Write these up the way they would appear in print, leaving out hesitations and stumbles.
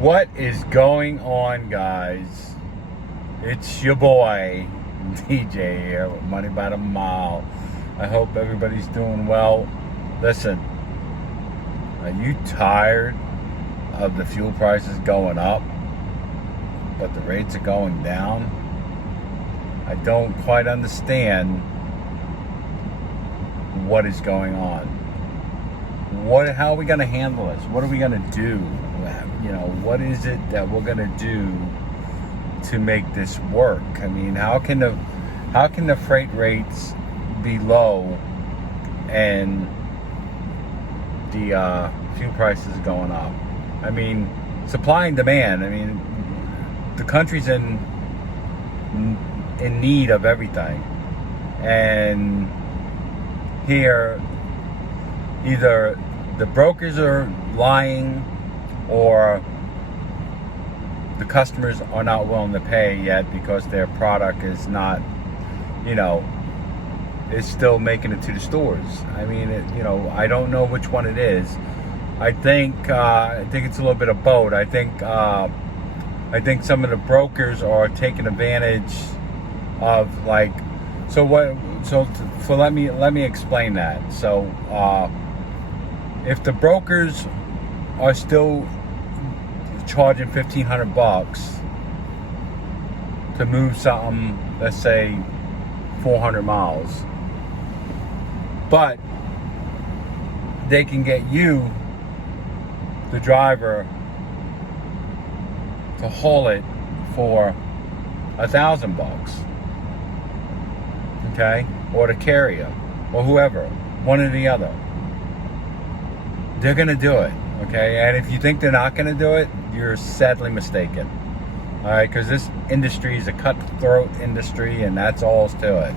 What is going on, guys? It's your boy DJ here with Money by the Mile. I hope everybody's doing well. Listen, are you tired of the fuel prices going up but the rates are going down? I don't quite understand what is going on. How are we going to handle this? What are we going to do? What is it that we're going to do to make this work? I mean, how can the freight rates be low and the fuel prices going up? I mean, supply and demand. I mean, the country's in need of everything, and here either the brokers are lying or the customers are not willing to pay yet because their product is not, is still making it to the stores. I mean, I don't know which one it is. I think it's a little bit of both. I think some of the brokers are taking advantage of let me explain that. So if the brokers are still charging $1,500 to move something, let's say 400 miles, but they can get you, the driver, to haul it for $1,000, okay, or the carrier, or whoever, one or the other, they're gonna do it, okay? And if you think they're not gonna do it, you're sadly mistaken. All right, because this industry is a cutthroat industry, and that's all to it.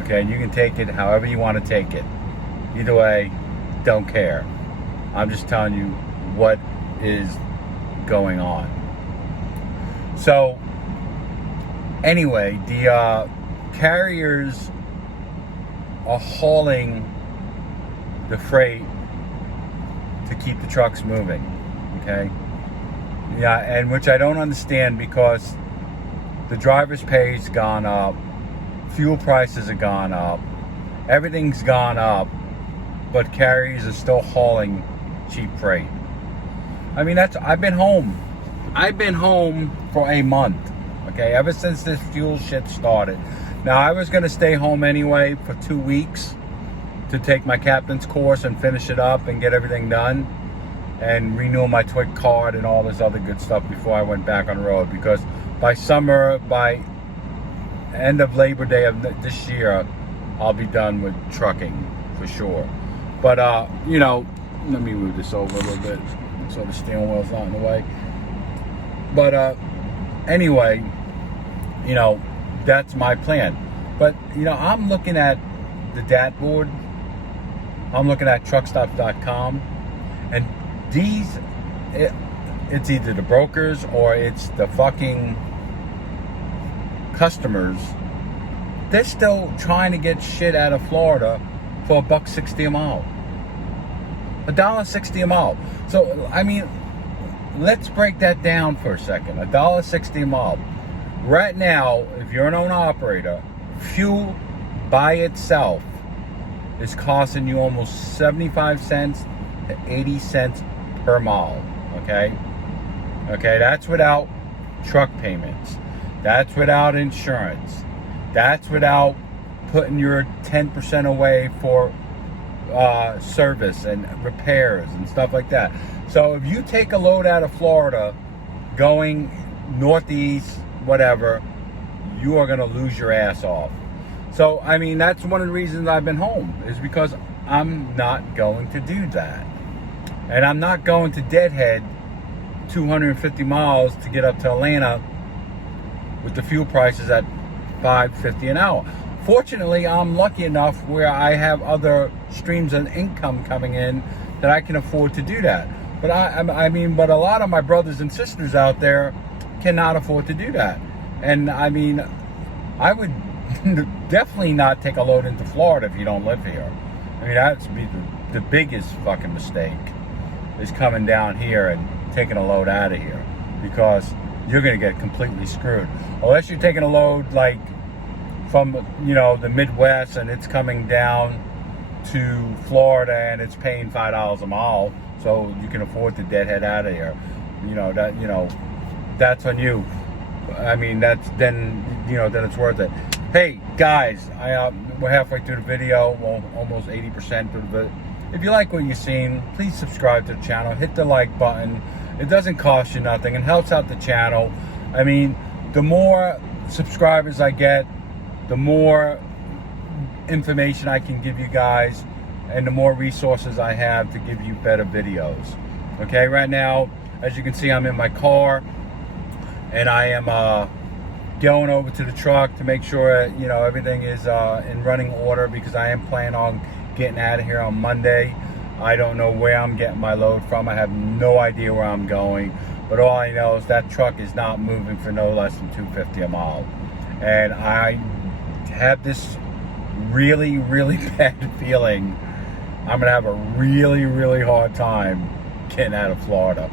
Okay, and you can take it however you want to take it. Either way, don't care. I'm just telling you what is going on. So, anyway, the carriers are hauling the freight to keep the trucks moving. Okay. Yeah, and which I don't understand, because the driver's pay's gone up, fuel prices have gone up, everything's gone up, but carriers are still hauling cheap freight. I mean, I've been home for a month, okay, ever since this fuel shit started. Now, I was going to stay home anyway for 2 weeks to take my captain's course and finish it up and get everything done and renew my TWIC card and all this other good stuff before I went back on the road, because by end of Labor Day of this year, I'll be done with trucking for sure. But let me move this over a little bit so the steering wheel's not in the way. But anyway, that's my plan. But I'm looking at the DAT board, I'm looking at truckstop.com, and it's either the brokers or it's the fucking customers. They're still trying to get shit out of Florida for $1.60 a mile, $1.60 a mile. So I mean, let's break that down for a second. $1.60 a mile. Right now, if you're an owner operator, fuel by itself is costing you almost 75 cents to 80 cents per mile, okay, that's without truck payments, that's without insurance, that's without putting your 10% away for service and repairs and stuff like that. So if you take a load out of Florida going northeast, whatever, you are going to lose your ass off. So I mean, that's one of the reasons I've been home, is because I'm not going to do that. And I'm not going to deadhead 250 miles to get up to Atlanta with the fuel prices at $5.50 an hour. Fortunately, I'm lucky enough where I have other streams of income coming in that I can afford to do that. But but a lot of my brothers and sisters out there cannot afford to do that. And I mean, I would definitely not take a load into Florida if you don't live here. I mean, that'd be the biggest fucking mistake, is coming down here and taking a load out of here, because you're going to get completely screwed. Unless you're taking a load like from, the Midwest, and it's coming down to Florida and it's paying $5 a mile, so you can afford to deadhead out of here. That's on you. I mean, then it's worth it. Hey guys, we're halfway through the video, well, almost 80% through the video. If you like what you've seen, please subscribe to the channel, hit the like button. It doesn't cost you nothing and helps out the channel. I mean, the more subscribers I get, the more information I can give you guys, and the more resources I have to give you better videos. Okay, right now, as you can see, I'm in my car, and I am going over to the truck to make sure everything is in running order, because I am planning on getting out of here on Monday. I don't know where I'm getting my load from. I have no idea where I'm going, but all I know is that truck is not moving for no less than $2.50 a mile, and I have this really, really bad feeling I'm gonna have a really, really hard time getting out of Florida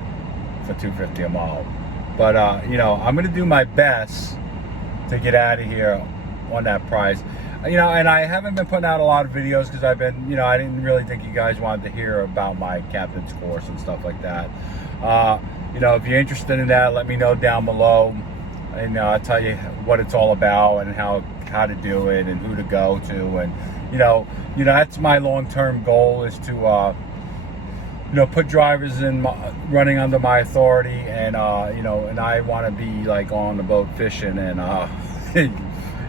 for $2.50 a mile. But I'm gonna do my best to get out of here on that price. And I haven't been putting out a lot of videos because I've been, I didn't really think you guys wanted to hear about my captain's course and stuff like that. If you're interested in that, let me know down below, and I'll tell you what it's all about and how to do it and who to go to. And that's my long-term goal, is to put drivers in running under my authority, and and I want to be like on the boat fishing and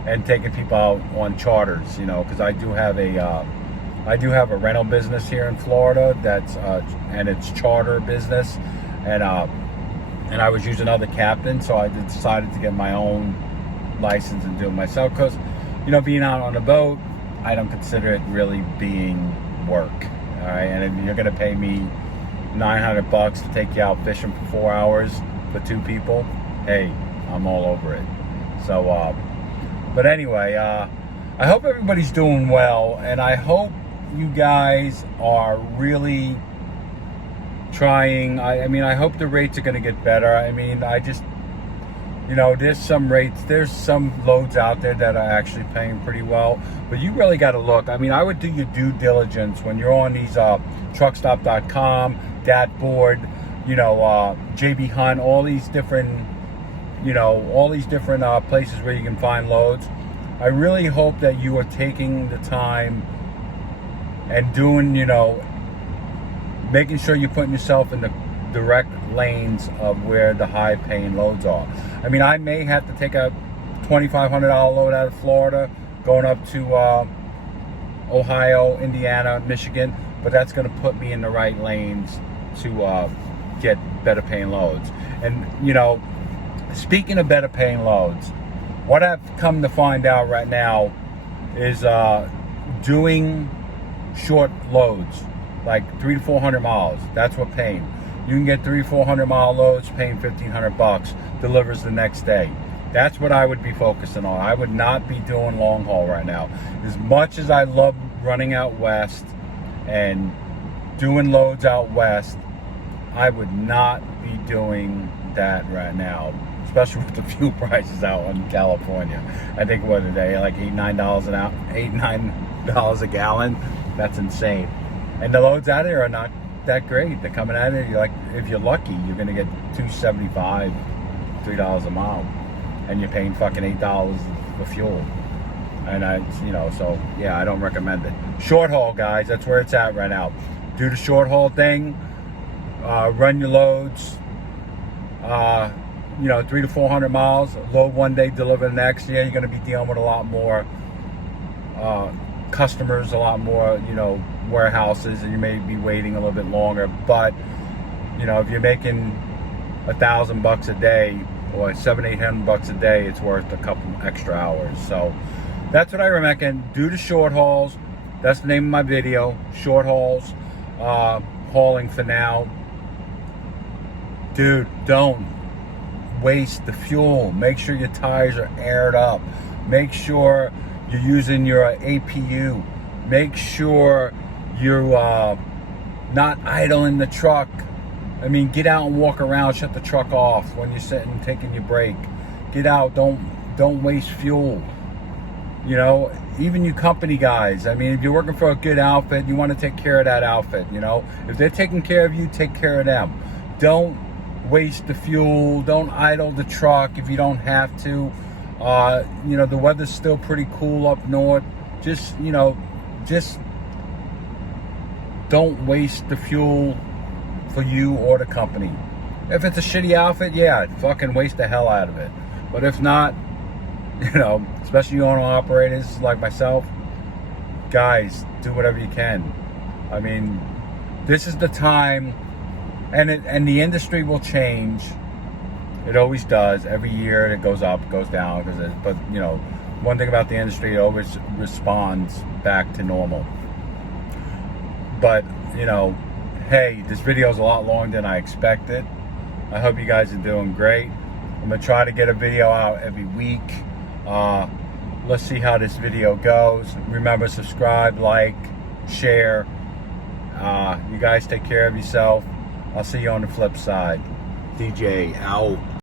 and taking people out on charters, because I do have a rental business here in Florida and it's charter business, and I was using other captains, so I decided to get my own license and do it myself, because being out on a boat, I don't consider it really being work. All right, and if you're gonna pay me $900 to take you out fishing for 4 hours for 2 people, hey, I'm all over it. So but anyway, I hope everybody's doing well, and I hope you guys are really trying. I hope the rates are going to get better. I just, there's some rates, there's some loads out there that are actually paying pretty well, but you really got to look. I would do your due diligence when you're on these truckstop.com, Datboard, JB Hunt, all these different places where you can find loads. I really hope that you are taking the time and doing, making sure you're putting yourself in the direct lanes of where the high paying loads are. I may have to take a $2,500 load out of Florida going up to Ohio, Indiana, Michigan, but that's going to put me in the right lanes to get better paying loads. And speaking of better paying loads, what I've come to find out right now is doing short loads, like 300 to 400 miles. That's what paying. You can get 300 to 400 mile loads paying $1,500, delivers the next day. That's what I would be focusing on. I would not be doing long haul right now. As much as I love running out west and doing loads out west, I would not be doing that right now, especially with the fuel prices out in California. I think what are they, like $8-9 an hour, $8-9 a gallon? That's insane. And the loads out there are not that great. They're coming out of there, if you're lucky, you're gonna get $2.75, $3 a mile, and you're paying fucking $8 for fuel. And so yeah, I don't recommend it. Short haul, guys, that's where it's at right now. Do the short haul thing. Run your loads. 300 to 400 miles, load one day, deliver the next. Yeah, you're going to be dealing with a lot more customers, a lot more, warehouses, and you may be waiting a little bit longer. But, if you're making $1,000 a day or $700-800 a day, it's worth a couple extra hours. So that's what I recommend. Do the short hauls. That's the name of my video, short hauls, hauling for now. Dude, don't waste the fuel. Make sure your tires are aired up. Make sure you're using your APU. Make sure you're not idling the truck I mean, get out and walk around. Shut the truck off when you're sitting taking your break. Get out. Don't waste fuel. You know, even you company guys. I mean, if you're working for a good outfit, you want to take care of that outfit. You know, if they're taking care of you, take care of them. Don't waste the fuel. Don't idle the truck if you don't have to. You know, the weather's still pretty cool up north. Just don't waste the fuel for you or the company. If it's a shitty outfit, yeah, fucking waste the hell out of it. But if not, you know, especially owner operators like myself, guys, do whatever you can. I mean, this is the time, and the industry will change. It always does. Every year it goes up, it goes down. But you know, one thing about the industry, it always responds back to normal. But you know, hey, this video is a lot longer than I expected. I hope you guys are doing great. I'm gonna try to get a video out every week. Let's see how this video goes. Remember, subscribe, like, share. You guys take care of yourself. I'll see you on the flip side. DJ out.